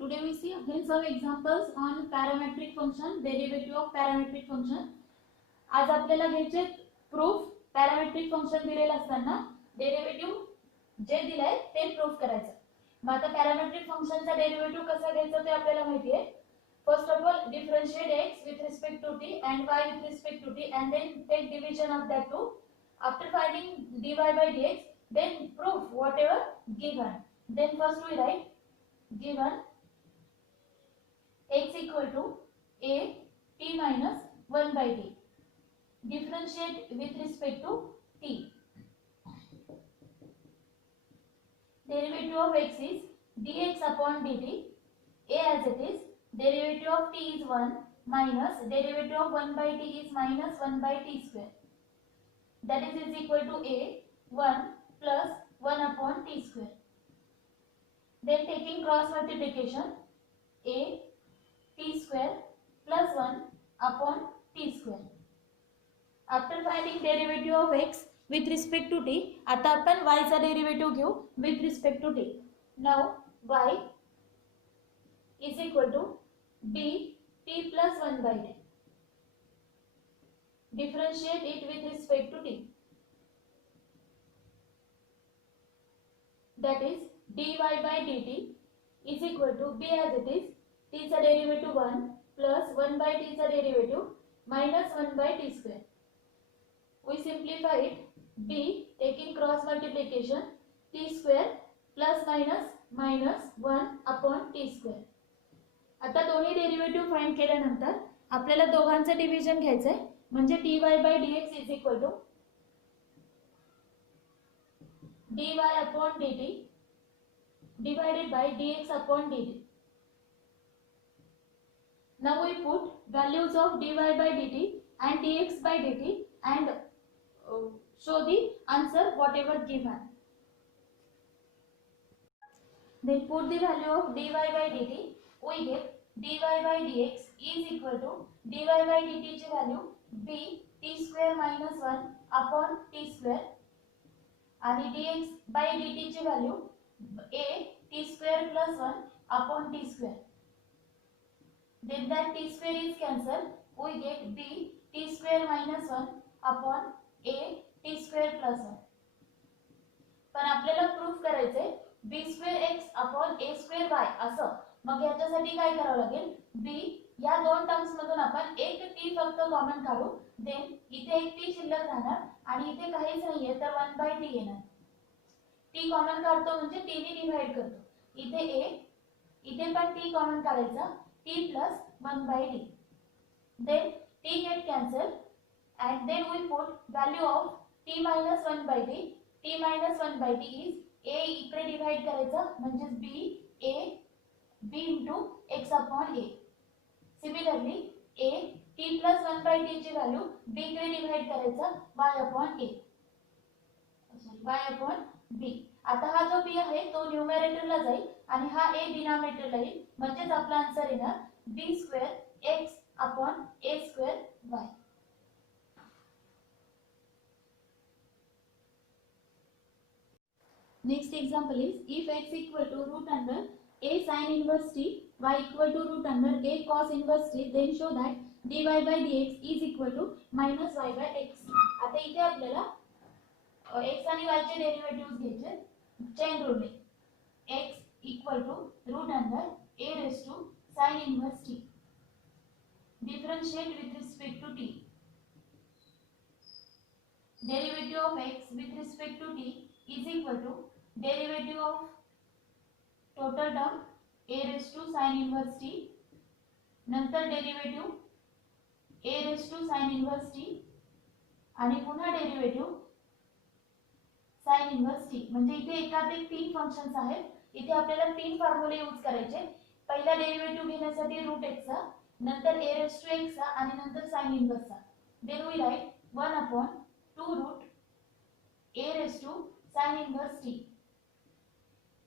Today we see again some examples on parametric function, derivative of parametric function. आज आपल्याला घ्यायचे proof. Parametric function दिलेलं असताना derivative जे दिलंय ते प्रूफ करायचं. मग आता पॅरामेट्रिक फंक्शनचा डेरिव्हेटिव्ह कसा घ्यायचा ते आपल्याला माहिती आहे. First of all differentiate x with respect to t and y with respect to t and then take division of that two. After finding dy by dx, then prove whatever given. Then first we write given x equal to a t minus 1 by t. Differentiate with respect to t. Derivative of x is dx upon dt. A as it is. Derivative of t is 1 minus derivative of 1 by t is minus 1 by t square. That is equal to a 1 plus 1 upon t square. Then taking cross multiplication, a t square plus 1 upon t square. After finding derivative of x with respect to t, आता आपण y चा derivative घेऊ with respect to t. Now y is equal to b t plus 1 by t. Differentiate it with respect to t. That is dy by dt is equal to b as it is. T चा derivative 1 plus 1 by t चा derivative minus 1 by t square. We simplify it. B taking cross multiplication, t square plus minus minus 1 upon t square. आता दोन्ही derivative find केल्यानंतर आपल्याला दोघांचं division घ्यायचंय. म्हणजे dy by dx is equal to dy upon dt divided by dx upon dt. Now we put values of dy by dt and dx by dt and show the answer whatever given. Then put the value of dy by dt. We get dy by dx is equal to dy by dt ची value b t square minus 1 upon t square आणि dx by dt ची value a t square plus 1 upon t square. Then that t square is cancelled. We get b t square minus 1 upon a t square plus 1. पण आपल्याला proof करायचंय b square x upon a square y असं. मग याच्यासाठी काय करावं लागेल, b या दोन टर्म्स मधून आपण एक t फक्त कॉमन काढू. देन इथे एक t शिल्लक राहणार आणि इथे काहीच नाहीये तर 1 by t येणार. t कॉमन काढतो म्हणजे t ने डिवाइड करतो. इथे a इथे पण t कॉमन काढायचा, t plus 1 by t. Then t get cancelled and then we put value of t minus 1 by t. t minus 1 by t is a इकडे divide करायचा म्हणजे b a b into x upon a. Similarly a t plus 1 by t ची value b इकडे divide करायचा y upon a. y upon b. आता हा जो b आहे तो न्यूमरेटरला जाईल आणि हा a डिनॉमिनेटरला येईल. म्हणजेच आपला आन्सर येणार b square x upon a square y. Next example is if x equal to root under a sin inverse t, y equal to root under a cos inverse t, then show that dy by dx is equal to minus y by x. आता इथे आपल्याला x आणि y चे derivatives घ्यायचे. Chain रूलने x equal to root under a raised to sin inverse t. Differentiate with respect to t. Derivative of x with respect to t is equal to derivative of total term a raised to sin inverse t, नंतर derivative a raised to sin inverse t आणि पुन्हा derivative sin inverse t. म्हणजे इथे एकात एक तीन functions आहेत. इथे आपल्याला तीन फॉर्म्युले यूज करायचे. पहिला डेरिव्हेटिव्ह घेण्यासाठी रूट x चा, नंतर a raised to x चा आणि नंतर sin inverse चा. Then we write 1 upon 2 root a raised to sin inverse t.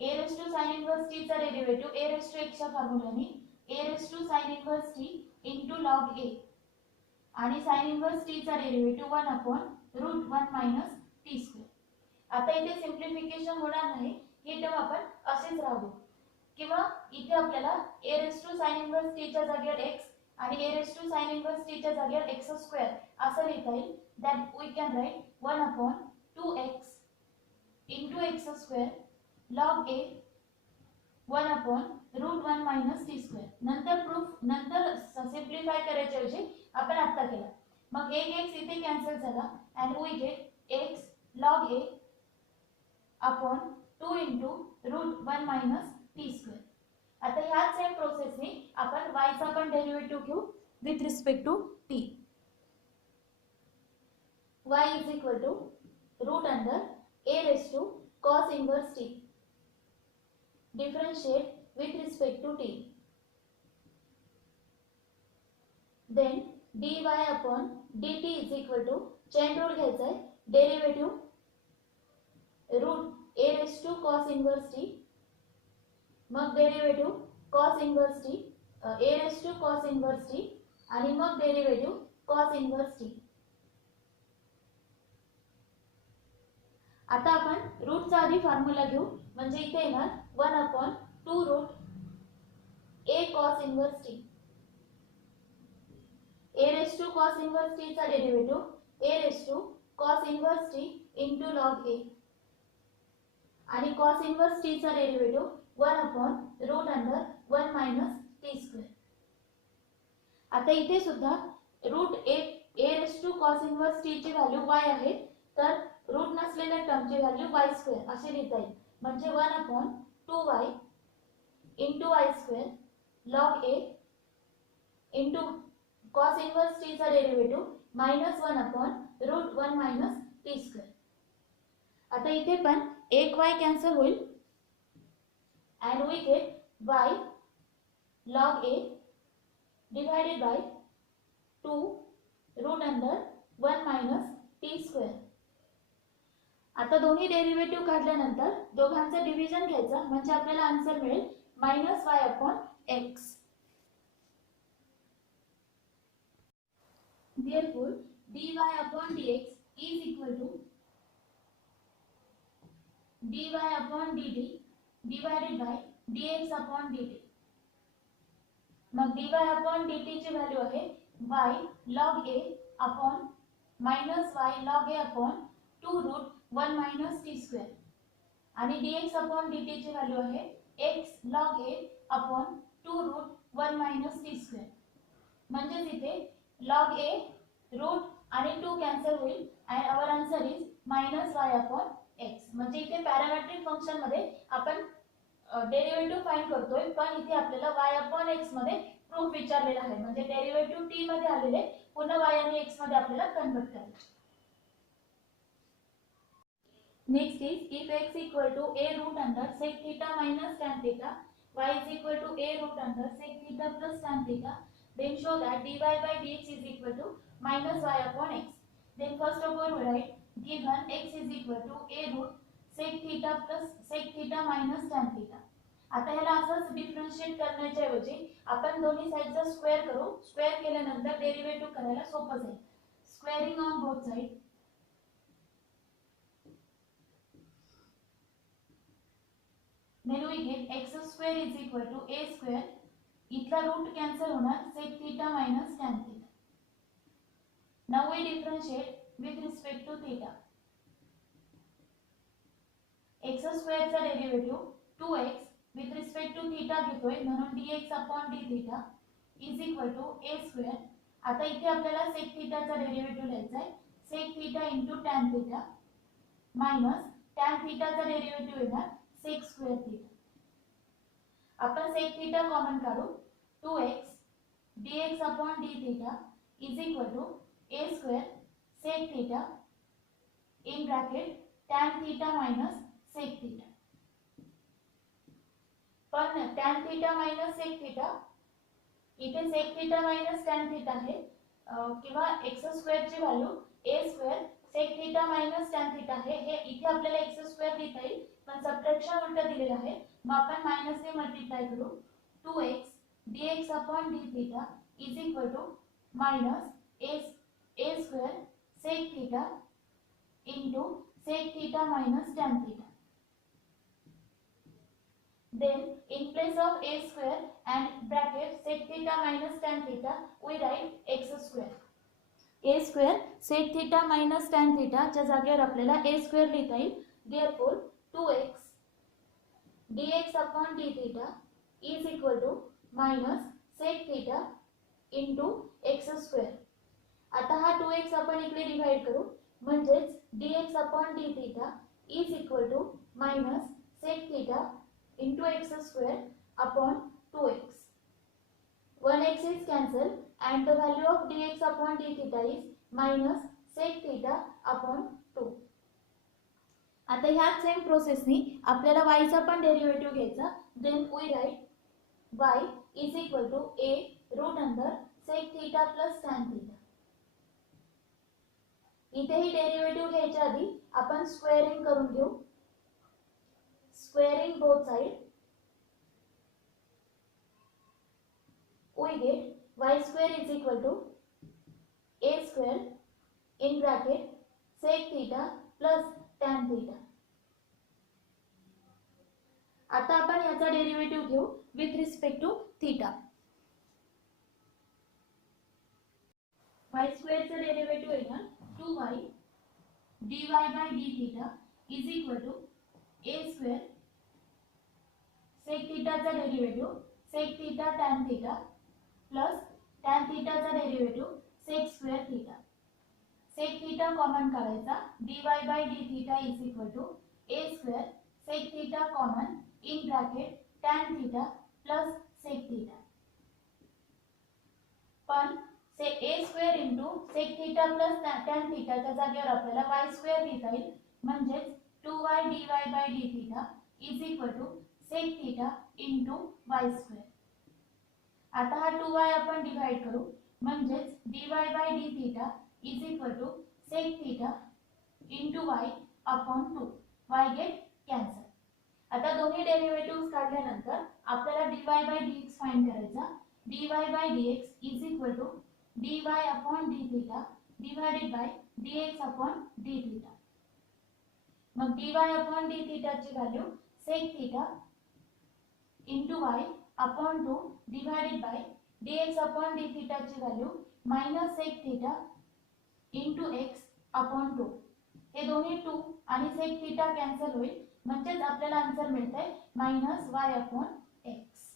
a raised to sin inverse t चा derivative a raised to x च्या फॉर्म्युलाने a raised to sin inverse t into log a आणि sin inverse t चा derivative 1 upon root 1 minus t square. आता इथे सिंप्लिफिकेशन होणार नाही, ही term आपण असेच राहू. किंवा इथे आपल्याला a raise to sine inverse t च्या जागेवर x आणि a raise to sine inverse t च्या जागेवर x स्क्वेअर असं लिहिता येईल. That we can write 1/2x into x square log a 1/√1 minus t square. नंतर प्रूफ नंतर सिम्प्लिफाय करायच्या ऐवजी आपण आता केला. मग एक x इथे कॅन्सल झाला and we get x log a upon 2 into √1 minus t square. आता ह्याच सेम प्रोसेसने आपण y चा पण डेरिव्हेटिव्ह घेऊ with respect to t. y is equal to root under a raised to cos inverse t. Differentiate with respect to t. Then dy upon dt is equal to chain rule घ्यायचा आहे. Derivative root a raised to cos inverse t, मग derivative cos inverse t, a raised to cos inverse t आणि मग derivative cos inverse t. आता आपण रूटचा आधी formula घेऊ. म्हणजे इथे येणार 1/2 route a cos inverse t. a raised to cos inverse t चा derivative a raised to cos inverse t into log a आणि cos inverse t चा डेरिव्हेटिव्ह 1/√1 minus t square. आता इथे सुद्धा root a raised to cos inverse t ची value y आहे, तर route नसलेल्या टर्मची व्हॅल्यू y स्क्वेअर असे लिहिता येईल. म्हणजे 1/2y into y square log a into cos inverse t चा डेरिव्हेटिव्ह -1/√1 minus t square. आता इथे पण एक y कॅन्सल होईल and we get y log a divided by 2 √1 minus t square. आता दोन्ही डेरिव्हेटिव्ह काढल्यानंतर दोघांचं डिव्हिजन घ्यायचं म्हणजे आपल्याला आन्सर मिळेल -y/x. Therefore dy/dx is equal to dy/dt divided by dx/dt. मग dy/dt ची व्हॅल्यू आहे y log a upon -y log a upon 2√1 minus t square आणि dx/dt ची व्हॅल्यू आहे x log a upon 2√1 minus t square. म्हणजे इथे log a रूट आणि 2 कॅन्सल होईल and our answer is -y/x. म्हणजे इथे पॅरामेट्रिक फंक्शन मध्ये आपण डेरिव्हेटिव्ह फाइंड करतोय, पण इथे आपल्याला y/x मध्ये प्रूफ विचारलेला आहे. म्हणजे डेरिव्हेटिव्ह t मध्ये आलेले पुन्हा y आणि x मध्ये आपल्याला कन्वर्ट करायचे. Next is if x equal to a root under sec theta minus tan theta, y is equal to a root under sec theta plus tan theta, then show that dy by dx is equal to -y/x. Then first of all we write given x is equal to a root sec theta plus sec theta minus tan theta. आता ह्याला असंच differentiate करण्याच्या ऐवजी आपण दोन्ही साइडचा square करू. Square केल्यानंतर derivative करायला सोपं जाईल. Squaring on both side then we get x square is equal to a square. इथला रूट कॅन्सल होणार sec theta minus tan theta. Now we differentiate with respect to theta. x square चा derivative 2x with respect to theta घेतोय म्हणून dx/d theta is equal to a square. आता इथे आपल्याला sec theta चा derivative लिहायचा आहे sec theta into tan theta minus tan theta चा डेरिव्हेटिव्ह येणार sec square theta. आपण sec theta कॉमन काढू. 2x dx/d theta is equal to a square sec theta in bracket tan theta minus sec theta. पण tan theta minus sec theta इथे sec theta minus tan theta आहे किंवा x square ची value a square sec theta minus tan theta आहे. हे इथे आपल्याला x square लिहिता येईल पण सबट्रॅक्शन उलट दिलेलं आहे. मग आपण मायनस ने मल्टिप्लाय करू. 2x dx/d theta is equal to minus a square sec theta into sec theta minus tan theta. then in place of a square and bracket sec theta minus tan theta we write x square. a square sec theta minus tan theta च्या जागेवर आपल्याला a square लिहिता येईल. therefore 2x dx upon d theta is equal to minus sec theta into x square. आता हा 2x आपण इकडे divide करू म्हणजेच dx upon d theta is equal to minus sec theta into x square upon 2x. 1x is cancelled and the value of dx upon d theta is minus sec theta upon 2. आता ह्याच same प्रोसेसनी आपल्याला y चा पण derivative घ्यायचा. Then we write y is equal to a root under sec theta plus tan theta. इथे ही derivative घ्यायच्या आधी आपण स्क्वेअरिंग करून घेऊ. Squaring both side we get y square is equal to a square in bracket sec theta plus tan theta. आता आपण याचा derivative घेऊ with respect to theta. y square चा डेरिव्हेटिव्ह येणार 2y dy by d theta is equal to a square sec theta चा derivative sec theta tan theta plus tan theta चा derivative sec square theta. sec theta common काढायचा dy by d theta is equal to a square sec theta common in bracket tan theta plus sec theta. पण से a square into sec theta plus tan theta च्या जागेवर आपल्याला y square लिहिता येईल म्हणजेच 2y dy by d theta is equal to sec theta into y square. आता हा 2y आपण डिवाइड करू म्हणजेच dy by d theta is equal to sec theta into y upon 2. y get cancel. आता दोन्ही डेरिव्हेटिव्हज काढल्यानंतर आपल्याला dy by dx find करायचा. dy by dx is equal to dy upon d theta divided by dx upon d theta. मग dy upon d theta ची value sec theta into y upon 2 divided by dx upon d theta ची value minus sec theta into x upon 2. हे दोन्ही 2 आणि sec theta cancel होईल म्हणजेच आपल्याला answer मिळतंय minus y upon x.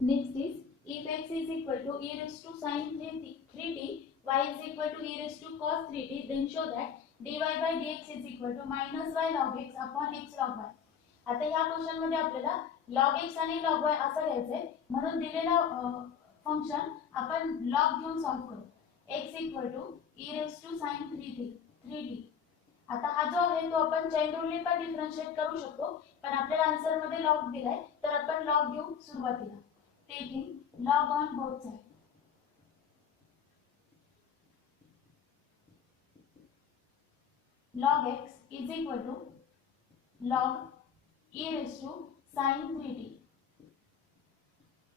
Next is if x is equal to e raised to sin 3t y is equal to e raised to cos 3t then show that dy by dx is equal to minus y log x upon x log y. आता या question मध्ये आपल्याला log x आणि log y असं घ्यायचंय म्हणून दिलेला function आपण log घेऊन सॉल्व करू. x equal to e raised to sin 3t. आता हा जो आहे तो आपण चेन रूलने पण डिफरन्शिएट करू शकतो पण आपल्याला आन्सर मध्ये log दिलाय तर आपण log घेऊ सुरुवातीला. Taking log on both sides. Log x is equal to log e raised to sin 3t.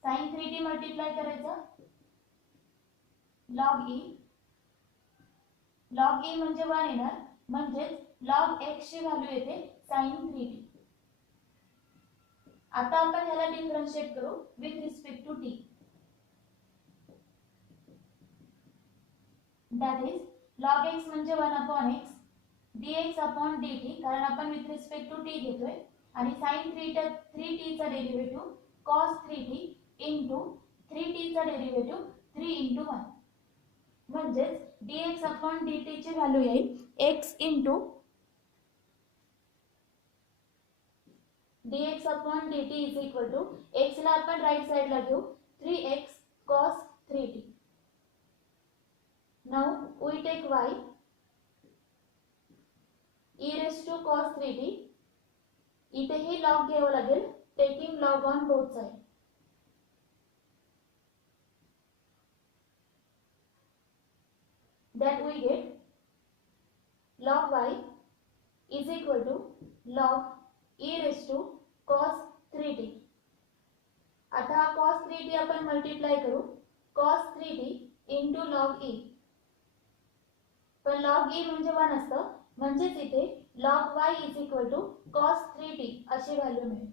sin 3t multiply करायचा log e. log e म्हणजे 1 येणार म्हणजेच log x ची व्हॅल्यू येते sin 3t. आता आपण याला डिफरन्शिएट करू with respect to t. That is log x म्हणजे 1 upon x dx upon dt कारण आपण विथ रिस्पेक्ट टू t घेतोय आणि sin 3t चा derivative cos 3t into 3t चा डेरिव्हेटिव्ह 3 into 1 म्हणजेच dx upon dt ची व्हॅल्यू येईल x into dx upon dt is equal to x ला आपण राइट साइड ला घेऊ 3x cos 3t. Now we take y e raised to cos 3t. इथे ही log घ्यावं लागेल taking log on both sides. That we get log y is equal to log e raised to cos 3t. आता हा cos 3t आपण multiply करू cos 3t into log e. पण log e म्हणजे 1 असतं म्हणजेच इथे log y is equal to cos 3t अशी व्हॅल्यू मिळेल.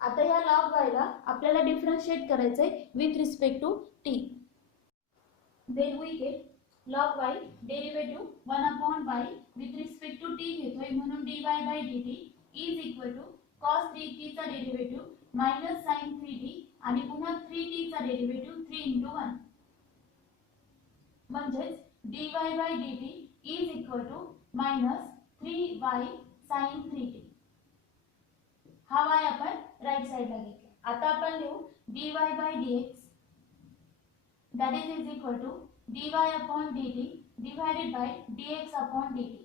आता ह्या log y ला आपल्याला डिफरन्शिएट करायचंय with respect to t. Then we get log y derivative 1 upon y with respect to t घेतोय म्हणून dy by dt is equal to cos 3t चा डेरिव्हेटिव्ह मायनस sin 3t आणि पुन्हा 3t चा derivative 3 into 1 म्हणजेच dy by dt is equal to minus 3y sin 3t. हा y आपण right साइडला घेतला. आता आपण लिहू dy by dx that is equal to dy upon dt divided by dx upon dt.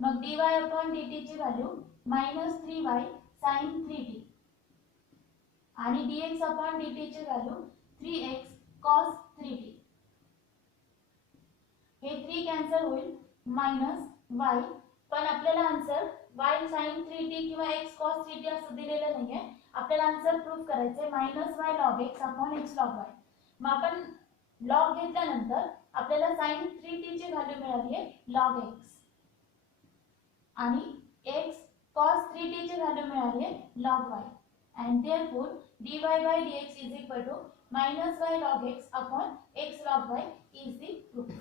मग dy upon dt ची value minus 3y sin 3t आणि dx upon dt ची व्हॅल्यू 3x cos 3t. हे 3 कॅन्सल होईल minus y, पण आपल्याला answer y sin 3t किंवा x cos 3t असं दिलेलं नाहीये. आपल्याला आन्सर प्रूफ करायचे minus y log x upon x log y. मग आपण log घेतल्यानंतर आपल्याला sin 3t ची व्हॅल्यू मिळाली आहे log x आणि x cos 3t ची व्हॅल्यू मिळाली आहे log y and therefore dy by dx is equal to minus y log x upon x log y is the proof.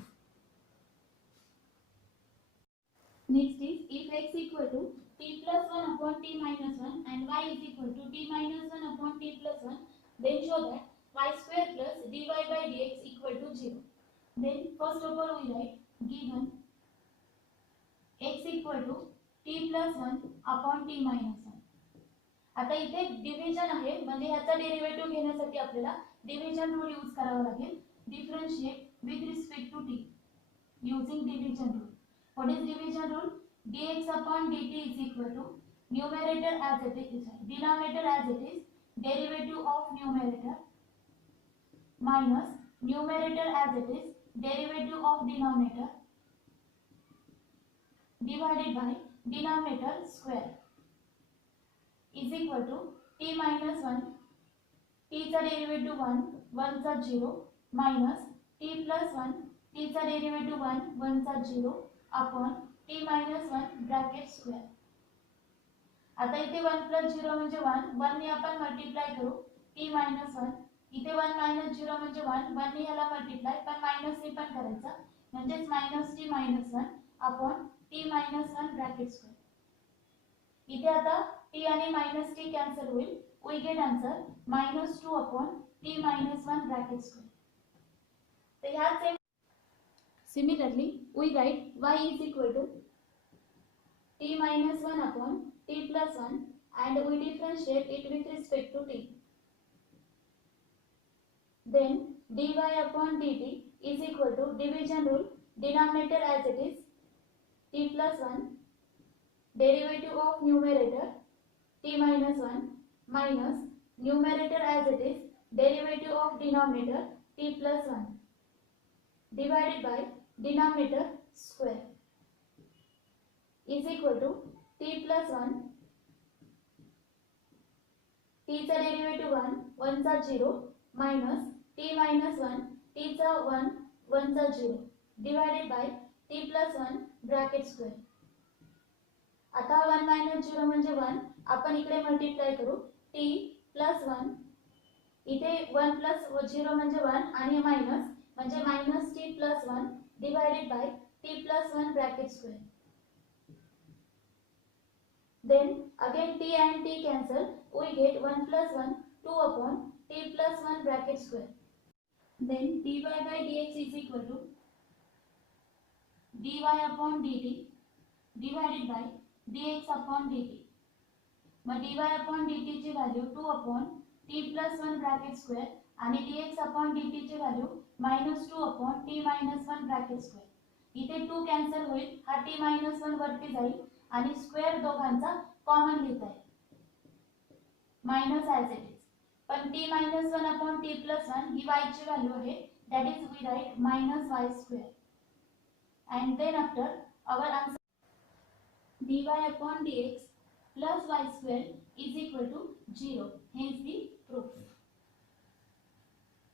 Next is if x equal to t plus 1 upon t minus 1 and y is equal to t minus 1 upon t plus 1, then show that y square plus dy by dx equal to 0. Then first of all we write given x equal to t plus 1 upon t minus 1. आता इथे division आहे म्हणजे ह्याचा derivative घेण्यासाठी आपल्याला division rule use करावा लागेल. Differentiate with respect to t using division rule. What is division rule? dx upon dt is equal to numerator as it is, denominator as it is, derivative of numerator minus numerator as it is, derivative of denominator divided by denominator square is equal to t minus 1, t चा derivative 1, 1 चा 0 minus t plus 1, t चा derivative 1, 1 चा 0 upon t minus 1 bracket square. आता इथे 1 plus 0 म्हणजे 1, 1 ने आपण multiply करू t minus 1. इथे 1 minus 0 म्हणजे 1, 1 ने याला मल्टिप्लाय पण मायनस ने पण करायचं म्हणजेच minus t minus 1 upon t minus 1 bracket square. इथे आता t आणि minus t कॅन्सल होईल. we get answer minus 2 upon t minus 1 bracket square. तर ह्याच same similarly we write y is equal to t minus 1 upon t plus 1 and we differentiate it with respect to t. Then dy upon dt is equal to division rule, denominator as it is t plus 1, derivative of numerator t minus 1 minus numerator as it is, derivative of denominator t plus 1 divided by denominator square is equal to t plus 1, t चा derivative 1, 1 चा 0 minus t minus 1, t चा 1, 1 चा 0 divided by t plus 1 bracket square. आता 1 minus 0 म्हणजे 1, आपण इकडे multiply करू t plus 1, इथे 1 plus 0 म्हणजे 1 आणि मायनस म्हणजे minus t plus 1 divided by t plus 1 bracket square. Then again t and t cancel, we get 1 plus 1, 2 upon t plus 1 bracket square. Then dy by dx is equal to dy upon dt divided by dx upon dt. मग dy upon dt ची value 2 upon t plus 1 bracket square आणि dx upon dt ची value -2 upon t minus 1 bracket square. इथे 2 cancel होईल, हा t minus 1 वरती जाईल आणि स्क्वेअर दोघांचा कॉमन लिहिता येईल मायनस ॲज इट इज. पण t minus 1 upon t plus 1 ही y ची व्हॅल्यू आहे, that is we write -y square. And then after our answer dy upon dx plus y square is equal to 0. Hence the proof.